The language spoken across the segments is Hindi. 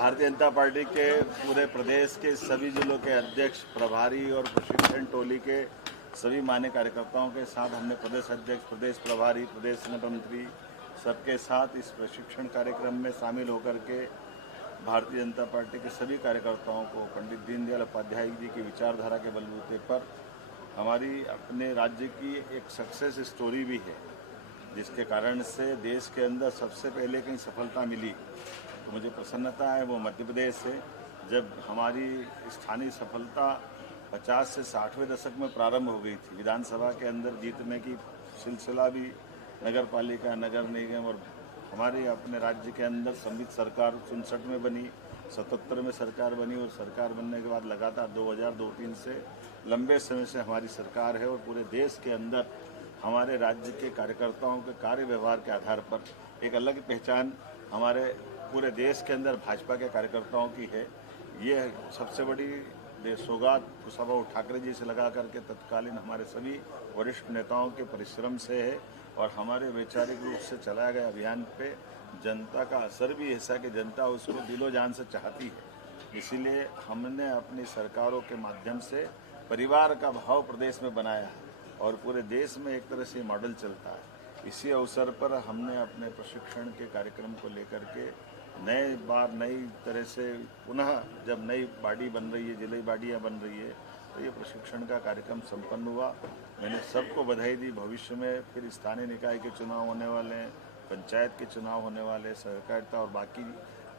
भारतीय जनता पार्टी के पूरे प्रदेश के सभी जिलों के अध्यक्ष, प्रभारी और प्रशिक्षण टोली के सभी मान्य कार्यकर्ताओं के साथ हमने प्रदेश अध्यक्ष, प्रदेश प्रभारी, प्रदेश संगठन मंत्री सबके साथ इस प्रशिक्षण कार्यक्रम में शामिल होकर के भारतीय जनता पार्टी के सभी कार्यकर्ताओं को पंडित दीनदयाल उपाध्याय जी की विचारधारा के बलबूते पर हमारी अपने राज्य की एक सक्सेस स्टोरी भी है, जिसके कारण से देश के अंदर सबसे पहले कहीं सफलता मिली तो मुझे प्रसन्नता है वो मध्य प्रदेश से, जब हमारी स्थानीय सफलता 50 से 60वें दशक में प्रारंभ हो गई थी। विधानसभा के अंदर जीतने की सिलसिला भी नगर पालिका, नगर निगम और हमारे अपने राज्य के अंदर संवित सरकार 67 में बनी, 77 में सरकार बनी और सरकार बनने के बाद लगातार 2002-03 से लंबे समय से हमारी सरकार है और पूरे देश के अंदर हमारे राज्य के कार्यकर्ताओं के कार्य व्यवहार के आधार पर एक अलग पहचान हमारे पूरे देश के अंदर भाजपा के कार्यकर्ताओं की है। ये सबसे बड़ी सौगात कुशाभाऊ ठाकरे जी से लगा करके तत्कालीन हमारे सभी वरिष्ठ नेताओं के परिश्रम से है और हमारे वैचारिक रूप से चलाया गया अभियान पे जनता का असर भी ऐसा कि जनता उसको दिलो जान से चाहती है। इसीलिए हमने अपनी सरकारों के माध्यम से परिवार का भाव प्रदेश में बनाया है और पूरे देश में एक तरह से मॉडल चलता है। इसी अवसर पर हमने अपने प्रशिक्षण के कार्यक्रम को लेकर के नई तरह से पुनः जब नई बाड़ी बन रही है, जिले बाड़ियाँ बन रही है, तो ये प्रशिक्षण का कार्यक्रम संपन्न हुआ। मैंने सबको बधाई दी। भविष्य में फिर स्थानीय निकाय के चुनाव होने वाले हैं, पंचायत के चुनाव होने वाले, सहकारिता और बाकी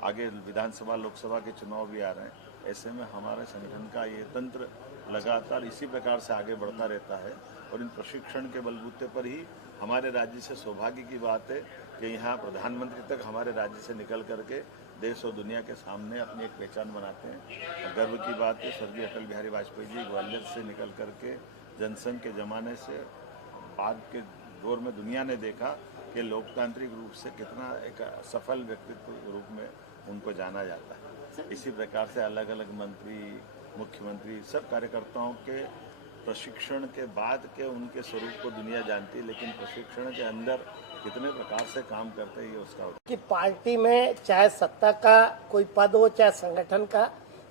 आगे विधानसभा लोकसभा के चुनाव भी आ रहे हैं। ऐसे में हमारे संगठन का ये तंत्र लगातार इसी प्रकार से आगे बढ़ता रहता है और इन प्रशिक्षण के बलबूते पर ही हमारे राज्य से सौभाग्य की बात है कि यहाँ प्रधानमंत्री तक हमारे राज्य से निकल करके देश और दुनिया के सामने अपनी एक पहचान बनाते हैं। और गर्व की बात है, स्वर्गीय अटल बिहारी वाजपेयी जी ग्वालियर से निकल करके जनसंघ के ज़माने से बाद के दौर में दुनिया ने देखा कि लोकतांत्रिक रूप से कितना एक सफल व्यक्तित्व के रूप में उनको जाना जाता है। इसी प्रकार से अलग अलग मंत्री, मुख्यमंत्री, सब कार्यकर्ताओं के प्रशिक्षण के बाद के उनके स्वरूप को दुनिया जानती है, लेकिन प्रशिक्षण के अंदर कितने प्रकार से काम करते हैं उसका कि पार्टी में चाहे सत्ता का कोई पद हो चाहे संगठन का,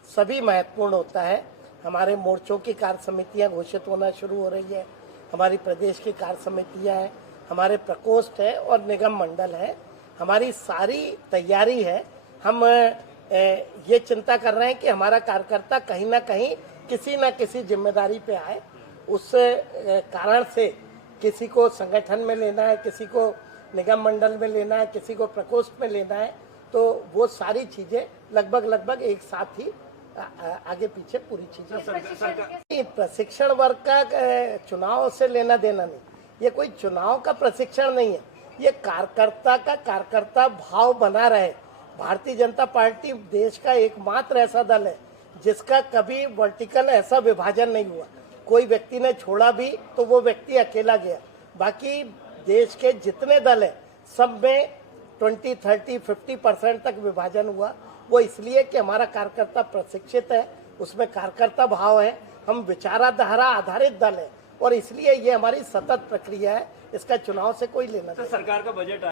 सभी महत्वपूर्ण होता है। हमारे मोर्चों की कार्य समितियाँ घोषित होना शुरू हो रही है, हमारी प्रदेश की कार्य समितियाँ हैं, हमारे प्रकोष्ठ है और निगम मंडल है। हमारी सारी तैयारी है। हम ये चिंता कर रहे हैं कि हमारा कार्यकर्ता कहीं ना कहीं किसी न किसी जिम्मेदारी पे आए। उस कारण से किसी को संगठन में लेना है, किसी को निगम मंडल में लेना है, किसी को प्रकोष्ठ में लेना है, तो वो सारी चीज़ें लगभग एक साथ ही आगे पीछे पूरी चीज़ें। प्रशिक्षण वर्ग का चुनाव से लेना देना नहीं, ये कोई चुनाव का प्रशिक्षण नहीं है, ये कार्यकर्ता का कार्यकर्ता भाव बना रहे। भारतीय जनता पार्टी देश का एकमात्र ऐसा दल है जिसका कभी वर्टिकल ऐसा विभाजन नहीं हुआ। कोई व्यक्ति ने छोड़ा भी तो वो व्यक्ति अकेला गया। बाकी देश के जितने दल हैं सब में 20, 30, 50% तक विभाजन हुआ। वो इसलिए कि हमारा कार्यकर्ता प्रशिक्षित है, उसमें कार्यकर्ता भाव है, हम विचारधारा आधारित दल है और इसलिए ये हमारी सतत प्रक्रिया है। इसका चुनाव से कोई लेना नहीं। सरकार का बजट